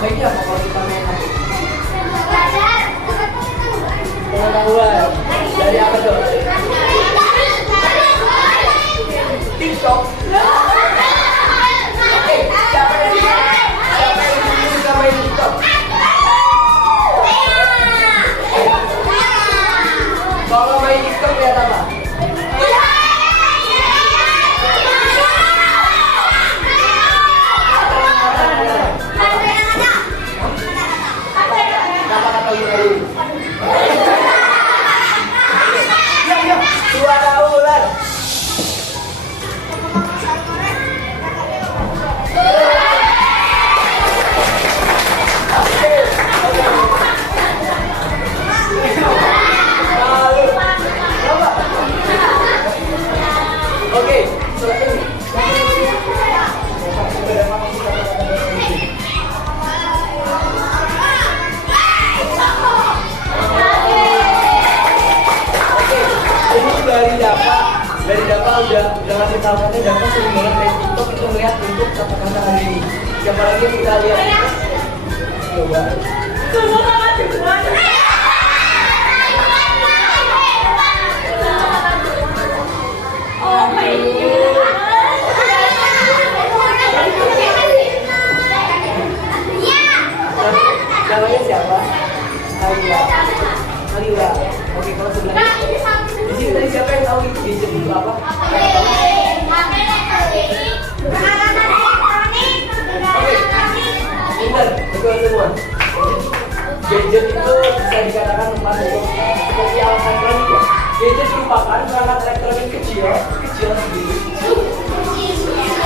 baiknya apa kalau kita main HP? Pengetahuan. Dari apa tuh? TikTok. Oke, siapa yang suka main TikTok? Kalau main TikTok lihat apa? Suara ular. Oke, dari Dapa udah ngasih tahu katanya Dapa sering banget main TikTok itu melihat bentuk kata-kata hari ini. Siapa lagi yang kita lihat? Coba. Oh my god. Namanya siapa? Alila. Oke, kalau sebenarnya di sini tadi siapa yang tahu gadget itu apa? Benar, betul semua. Gadget itu bisa dikatakan tempat untuk seperti alat elektronik ya. Gadget merupakan perangkat elektronik kecil sendiri.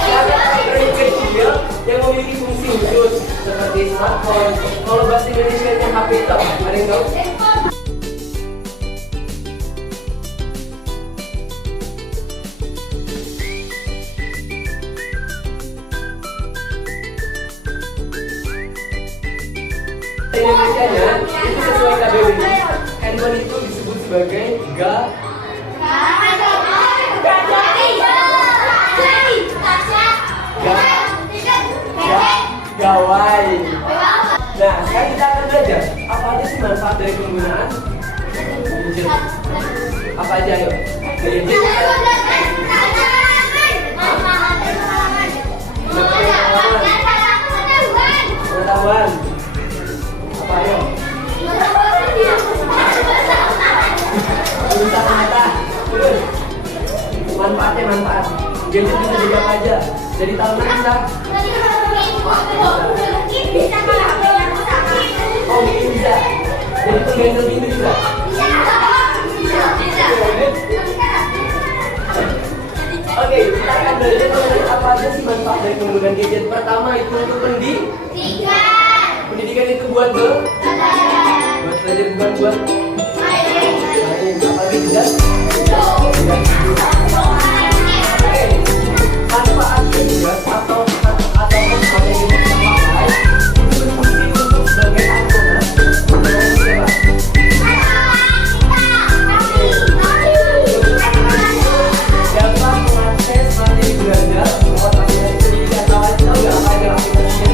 Perangkat elektronik kecil yang memiliki fungsi khusus seperti smartphone. Kalau bahasa Indonesia-nya HP itu apa? Ada yang tahu? Indonesia-nya itu sesuai KBBI. Handphone itu disebut sebagai gawai. Nah, sekarang kita akan belajar apa aja sih manfaat dari penggunaan gadget. Apa aja ayo? Gadget. Pengetahuan. Apa ayo? Urusan mata. Terus manfaat. Gadget bisa jadi apa aja? Jadi tahun kita. Oh, bisa. Jadi pengganti pintu juga. Oke, kita akan belajar mengenai apa aja sih manfaat dari penggunaan gadget. Pertama itu untuk pendidikan itu buat belajar buat main. Apalagi tidak. Oke, manfaat gadget atau manfaat yang kita pakai itu berfungsi untuk sebagai alat dapat mengakses materi belajar lewat aplikasi pendidikan. Tahu nggak apa aja aplikasinya?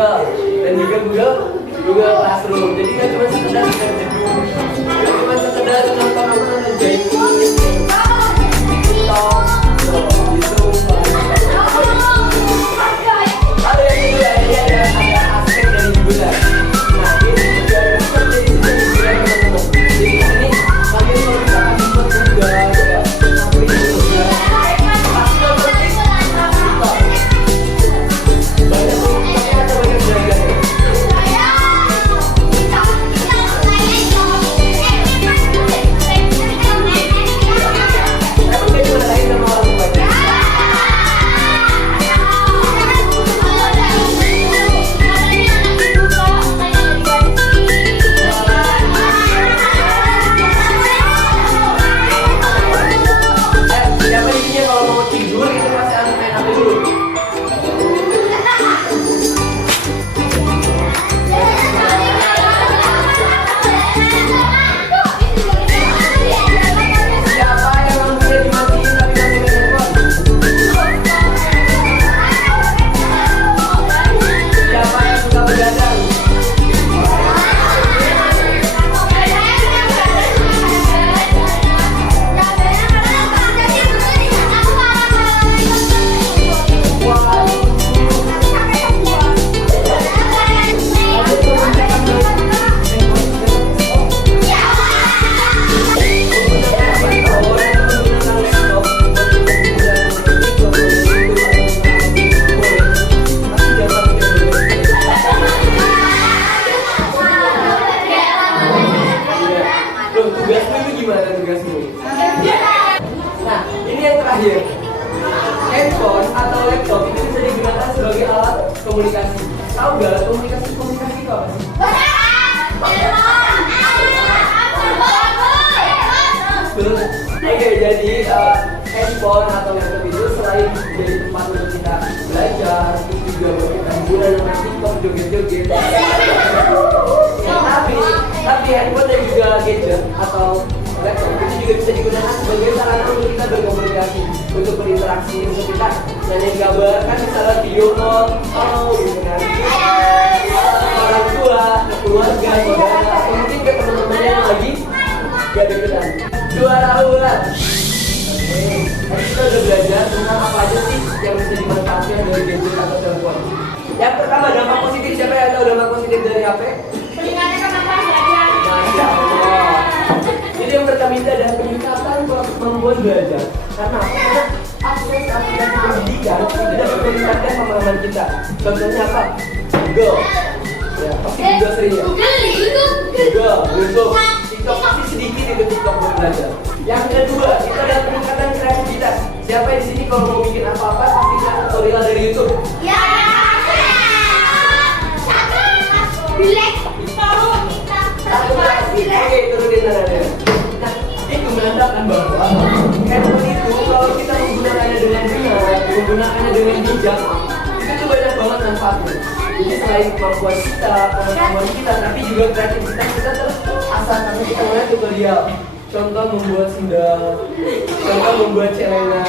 Google dan juga Google Classroom. Jadi nggak cuma sekedar gedung, nggak cuma sekedar nonton jadi TikTok, gitu. Ada yang kedua, ini ada aspek dari hiburan. Nah, ini juga seperti di sini hiburan teman-teman. Jadi di sini kalian kalau misalkan buat juga kayak ngapain juga. Banyak pengikutnya atau banyak belajarnya? Emang dia dimarahin sama orang tuanya? Siapa intinya kalau mau tidur itu pasti harus main HP dulu. Siapa yang lampunya dimatiin tapi masih main handphone? Siapa yang suka begadang? Loh, tugasmu itu gimana tugasmu? Nah, ini yang terakhir. Handphone atau laptop itu bisa digunakan sebagai alat komunikasi. Tahu nggak alat komunikasi itu apa sih? Oke, jadi handphone atau laptop itu selain jadi tempat untuk kita belajar, terus juga buat kita hiburan dengan TikTok, joget-joget. Tapi handphone dan juga gadget atau laptop itu juga bisa digunakan sebagai sarana untuk kita berkomunikasi, untuk berinteraksi, untuk kita nanyain kabar, kan misalnya video call, gitu kan. Orang tua, keluarga, saudara, atau mungkin ke teman-teman yang lagi gak deketan. Juara ulang. Oke, tadi kita udah belajar tentang apa aja sih yang bisa dimanfaatkan dari gadget atau telepon. Yang pertama, dampak positif. Siapa yang tahu dampak positif dari HP? Masya Allah. Jadi yang pertama itu adalah peningkatan kemampuan belajar. Karena akses aplikasi pendidikan itu dapat meningkatkan pemahaman kita. Contohnya apa? Google. Ya, pasti Google sering ya. Google, YouTube, TikTok pasti sedikit itu TikTok buat belajar. Yang kedua, itu adalah peningkatan kreativitas. Siapa di sini kalau mau bikin apa-apa pasti lihat tutorial dari YouTube. Oke, turunin tangannya. Nah, itu menandakan bahwa handphone itu kalau kita menggunakannya dengan benar, menggunakannya dengan bijak, itu tuh banyak banget manfaatnya. Jadi selain kemampuan kita, pengetahuan kita, tapi juga kreativitas kita terasah karena kita melihat tutorial. Contoh membuat sendal, contoh membuat celengan.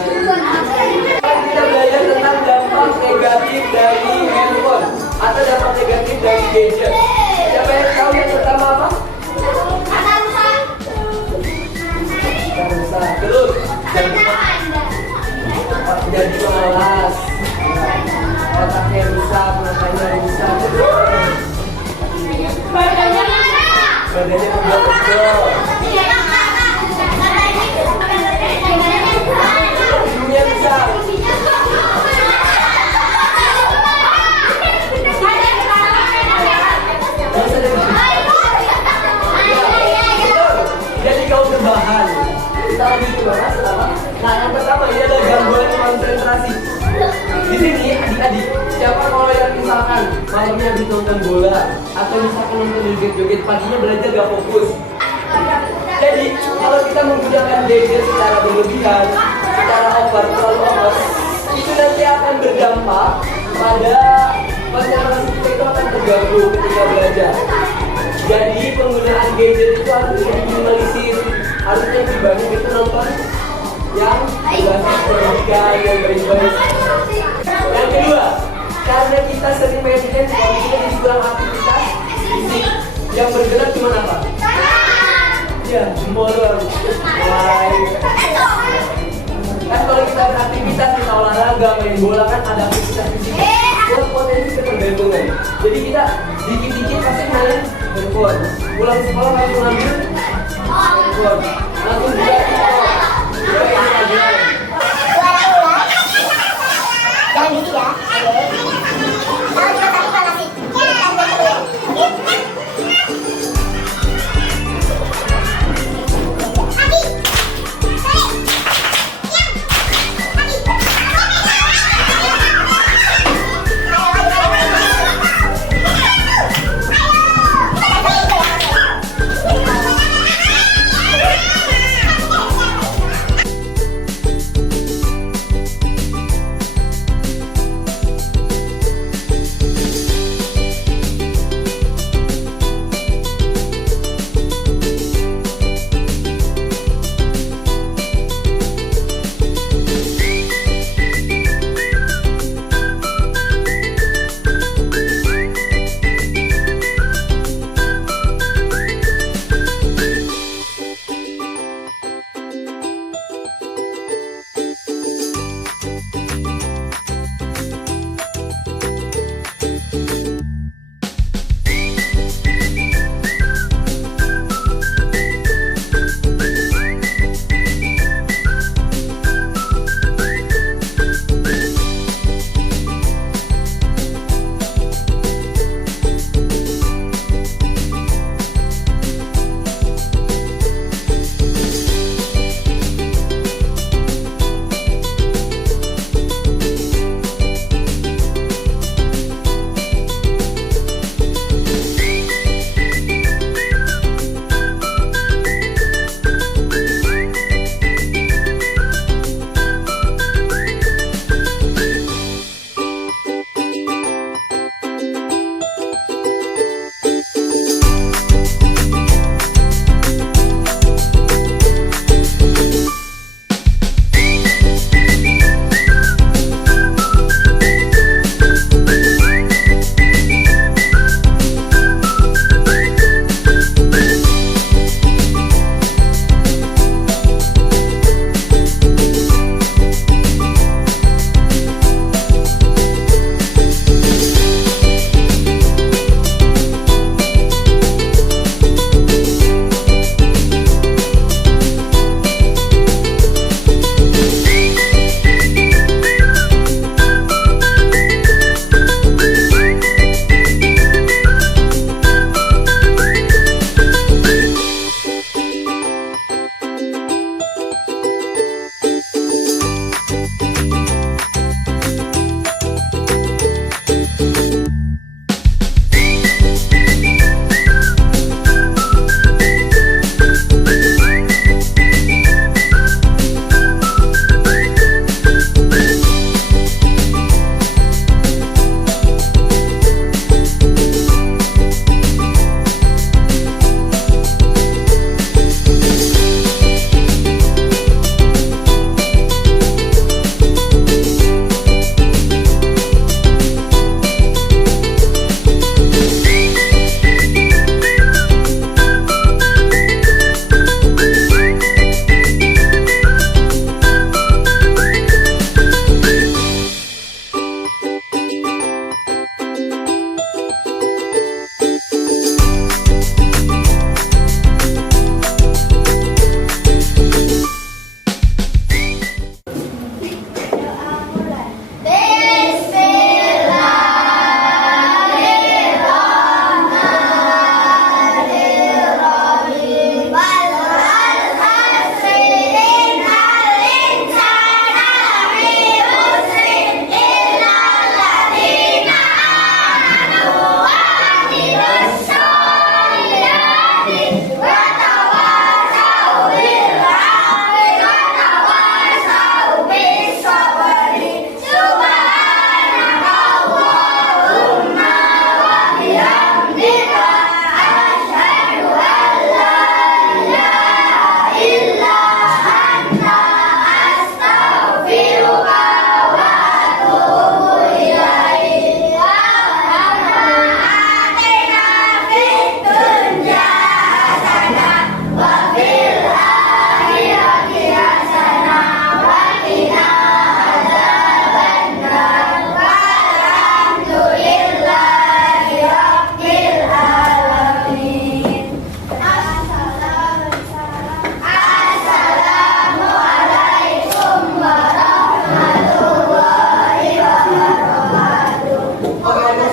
Kita belajar tentang dampak negatif dari handphone atau dampak negatif dari gadget. Siapa yang tahu yang pertama apa? Rusak. Terus jadi malas, otaknya rusak, matanya rusak, badannya pegel-pegel, hidungnya rusak. Jadi kau berbahan. Kita lagi bahas apa? Nah, yang pertama ini adalah gangguan konsentrasi. Di sini adik-adik, siapa kalau yang misalkan malamnya habis nonton bola atau misalkan nonton joget-joget, paginya belajar gak fokus. Jadi kalau kita menggunakan gadget secara berlebihan, secara terlalu over, itu nanti akan berdampak pada konsentrasi kita itu akan terganggu ketika belajar. Jadi penggunaan gadget itu harus diminimalisir. Harusnya pribadi itu nonton yang berbasis pendidikan yang baik-baik. Yang kedua, karena kita sering main handphone, olahraga, main bola kan ada aktivitas fisik. Kita potensi ketergantungan. Jadi kita dikit-dikit pasti main handphone. Pulang sekolah langsung ambil handphone. Langsung buka TikTok, buka Instagram. Jangan gitu ya. Kalau cuma satu kan nasi.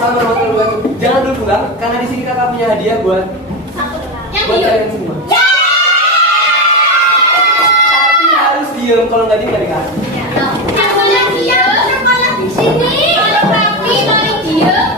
Waalaikumsalam warahmatullahi wabarakatuh. Jangan dulu pulang karena di sini kakak punya hadiah buat Yang buat diem. kalian semua. Tapi harus diem, kalau nggak diem nggak dikasih. Yang boleh diem, sekolah di sini. Kalau rapi, boleh diem.